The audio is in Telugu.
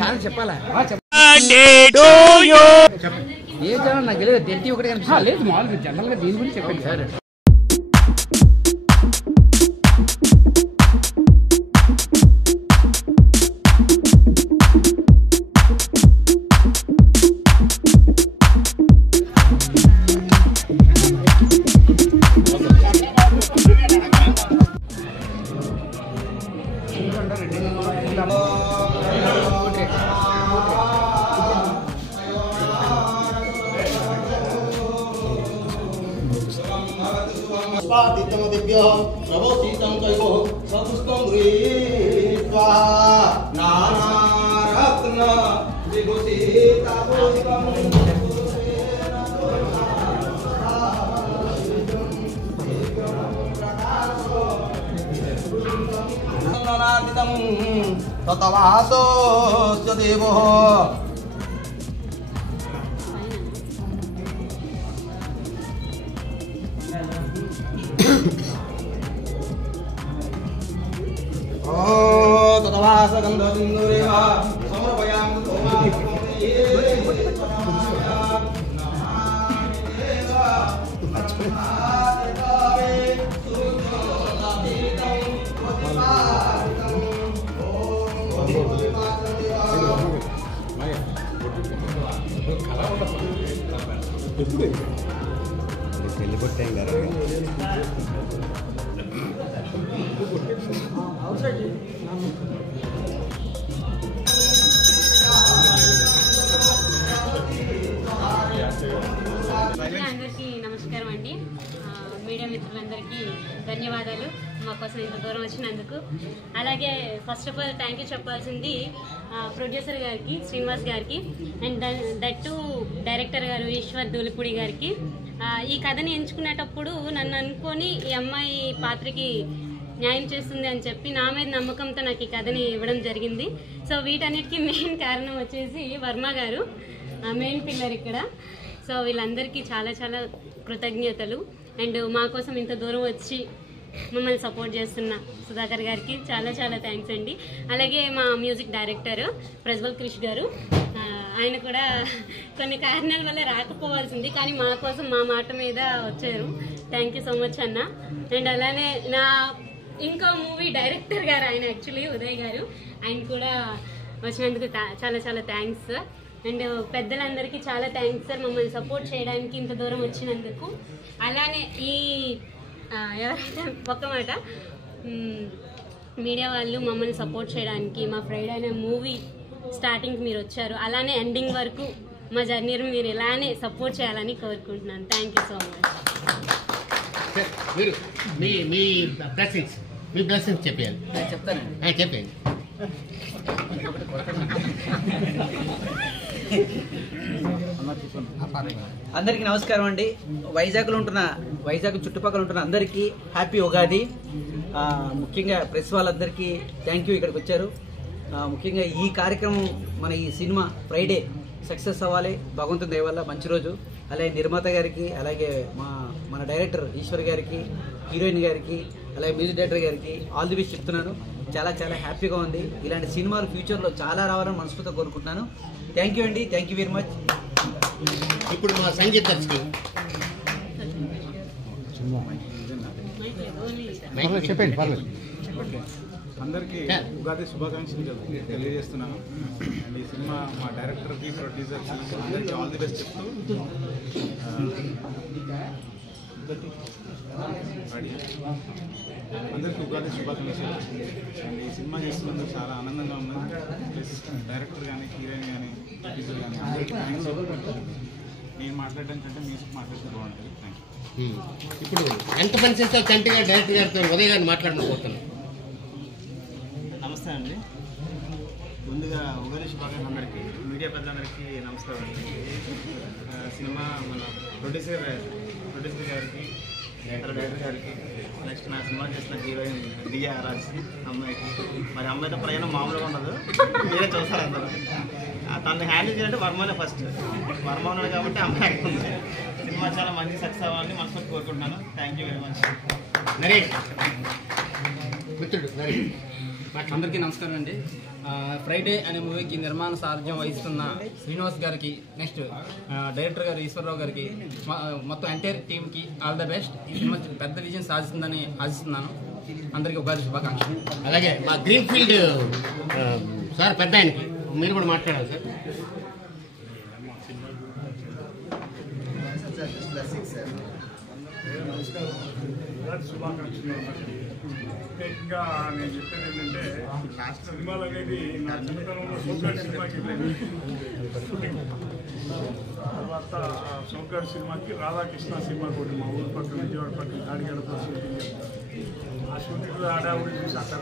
చాలా చెప్పాలా ఏ ఛానల్ నాకు తెలియదు, డెల్టీ ఒకటి కనిపిస్తుంది. లేదు మామూలుగా జనరల్గా దీని గురించి చెప్పండి సార్. ततवासोऽस्य देवः ततवास गन्धसिन्दूरेव समर्पयामि అందరికీ నమస్కారం అండి. మీడియా మిత్రులందరికీ ధన్యవాదాలు మా కోసం ఇంత దూరం వచ్చినందుకు. అలాగే first of all thank you చెప్పాల్సింది ప్రొడ్యూసర్ గారికి, శ్రీనివాస్ గారికి, అండ్ దట్టు డైరెక్టర్ గారు ఈశ్వర్ దూలిపూడి గారికి. ఈ కథని ఎంచుకునేటప్పుడు నన్ను అనుకొని ఈ అమ్మాయి పాత్రకి న్యాయం చేస్తుంది అని చెప్పి నా మీద నమ్మకంతో నాకు ఈ కథని ఇవ్వడం జరిగింది. సో వీటన్నిటికీ మెయిన్ కారణం వచ్చేసి వర్మ గారు, మెయిన్ పిల్లర్ ఇక్కడ. సో వీళ్ళందరికీ చాలా చాలా కృతజ్ఞతలు. అండ్ మా కోసం ఇంత దూరం వచ్చి మమ్మల్ని సపోర్ట్ చేస్తున్న సుధాకర్ గారికి చాలా చాలా థ్యాంక్స్ అండి. అలాగే మా మ్యూజిక్ డైరెక్టర్ ప్రజ్వల్ క్రిష్ గారు, ఆయన కూడా కొన్ని కారణాల వల్ల రాకపోవాల్సింది, కానీ మా కోసం మా మాట మీద వచ్చారు. థ్యాంక్ యూ సో మచ్ అన్న. అండ్ అలానే నా ఇంకో మూవీ డైరెక్టర్ గారు, ఆయన యాక్చువల్లీ ఉదయ్ గారు, ఆయన కూడా వచ్చినందుకు చాలా చాలా థ్యాంక్స్ సార్. అండ్ పెద్దలందరికీ చాలా థ్యాంక్స్ సార్, మమ్మల్ని సపోర్ట్ చేయడానికి ఇంత దూరం వచ్చినందుకు. అలానే ఈ ఎవరైతే ఒక్క మాట మీడియా వాళ్ళు మమ్మల్ని సపోర్ట్ చేయడానికి, మా ఫ్రైడే అనే మూవీ స్టార్టింగ్ మీరు వచ్చారు, అలానే ఎండింగ్ వరకు మా జర్నీని మీరు ఇలానే సపోర్ట్ చేయాలని కోరుకుంటున్నాను. Thank you so much. మీరు మీ బ్లెస్సింగ్స్ చెప్పాలి. చెప్తానండి. చెప్పండి. అందరికీ నమస్కారం అండి. వైజాగ్ చుట్టుపక్కల ఉంటున్న అందరికీ హ్యాపీ ఉగాది. ముఖ్యంగా ప్రెస్ వాళ్ళందరికీ థ్యాంక్ యూ, ఇక్కడికి వచ్చారు. ముఖ్యంగా ఈ కార్యక్రమం, మన ఈ సినిమా ఫ్రైడే సక్సెస్ అవ్వాలి, భగవంతుని దయ వల్ల మంచి రోజు. అలాగే నిర్మాత గారికి, అలాగే మన డైరెక్టర్ ఈశ్వర్ గారికి, హీరోయిన్ గారికి, అలాగే మ్యూజిక్ డైరెక్టర్ గారికి ఆల్ ది బెస్ట్ చెప్తున్నాను. చాలా చాలా హ్యాపీగా ఉంది. ఇలాంటి సినిమాలు ఫ్యూచర్లో చాలా రావాలని మనస్ఫూర్తిగా కోరుకుంటున్నాను. థ్యాంక్ యూ అండి, థ్యాంక్ యూ వెరీ మచ్. ఇప్పుడు మా సంగీత దర్శకులు చెప్పండి, పర్లేదు. అందరికీ ఉగాది శుభాకాంక్షలు తెలియజేస్తున్నాను. అండ్ ఈ సినిమా మా డైరెక్టర్కి, ప్రొడ్యూసర్కి అందరికీ ఆల్ ది బెస్ట్ చెప్తూ అందరికీ ఉగాది శుభాకాంక్షలు. అండ్ ఈ సినిమా చేస్తున్నందుకు చాలా ఆనందంగా ఉన్నది. ప్లస్ డైరెక్టర్ కానీ, హీరోయిన్ కానీ, ప్రొడ్యూసర్ కానీ అందరికీ థ్యాంక్స్. నేను మాట్లాడడం కంటే మ్యూజిక్ మాట్లాడితే బాగుంటుంది. Thank you. ఇప్పుడు ఎంత పని చేస్తావు చంటి గారు డైరెక్టర్ గారితో ఉదయ్ గారిని మాట్లాడమనుకుంటున్నాను. నమస్తే అండి. ముందుగా ఉగాది శుభాకాంక్షలు అందరికీ, మీడియా పెద్దలందరికీ నమస్కారం అండి. సినిమా మన ప్రొడ్యూసర్ గారికి, డైరెక్టర్ గారికి, నెక్స్ట్ నా సినిమా చేసిన హీరోయిన్ దియా రాజ్ అమ్మాయికి, మరి అమ్మాయితో ప్రయాణం మామూలుగా ఉండదు, మీరే చూస్తారు అందరూ. తనని హ్యాండిల్ చేయాలంటే వర్మనే ఫస్ట్. వర్మ ఉన్నాడు కాబట్టి అమ్మాయి ఉంది. సినిమా చాలా మంచి సక్సెస్ అవ్వాలని మనస్ఫూర్తి కోరుకుంటున్నాను. Thank you very much. Naresh మిత్రుడు నరేష్. అందరికీ నమస్కారం అండి. ఫ్రైడే అనే మూవీకి నిర్మాణ సారథ్యం వహిస్తున్న శ్రీనివాస్ గారికి, నెక్స్ట్ డైరెక్టర్ గారు ఈశ్వరరావు గారికి, మొత్తం ఎంటైర్ టీమ్కి ఆల్ ద బెస్ట్. ఈ సినిమా పెద్ద విజయం సాధిస్తుందని ఆశిస్తున్నాను. అందరికీ ఉగాది శుభాకాంక్షలు. అలాగే మా గ్రీన్ ఫీల్డ్ సార్ పెద్ద ఆయనకి మీరు కూడా మాట్లాడాలి సార్. శుభాకాంక్షలు. ప్రత్యేకంగా నేను చెప్పేది ఏంటంటే లాస్ట్ సినిమాలు అనేది నా చిన్నతనంలో సోగ్గాడ్ సినిమాకి తర్వాత సోగ్గాడ్ సినిమాకి రాధాకృష్ణ సినిమా కూడా మా ఊరి పక్కన విజయవాడ పక్కన గాడిగడతో షూటింగ్ చేస్తారు. ఆ షూటింగ్ ఆడావుడి చూసి అక్కడ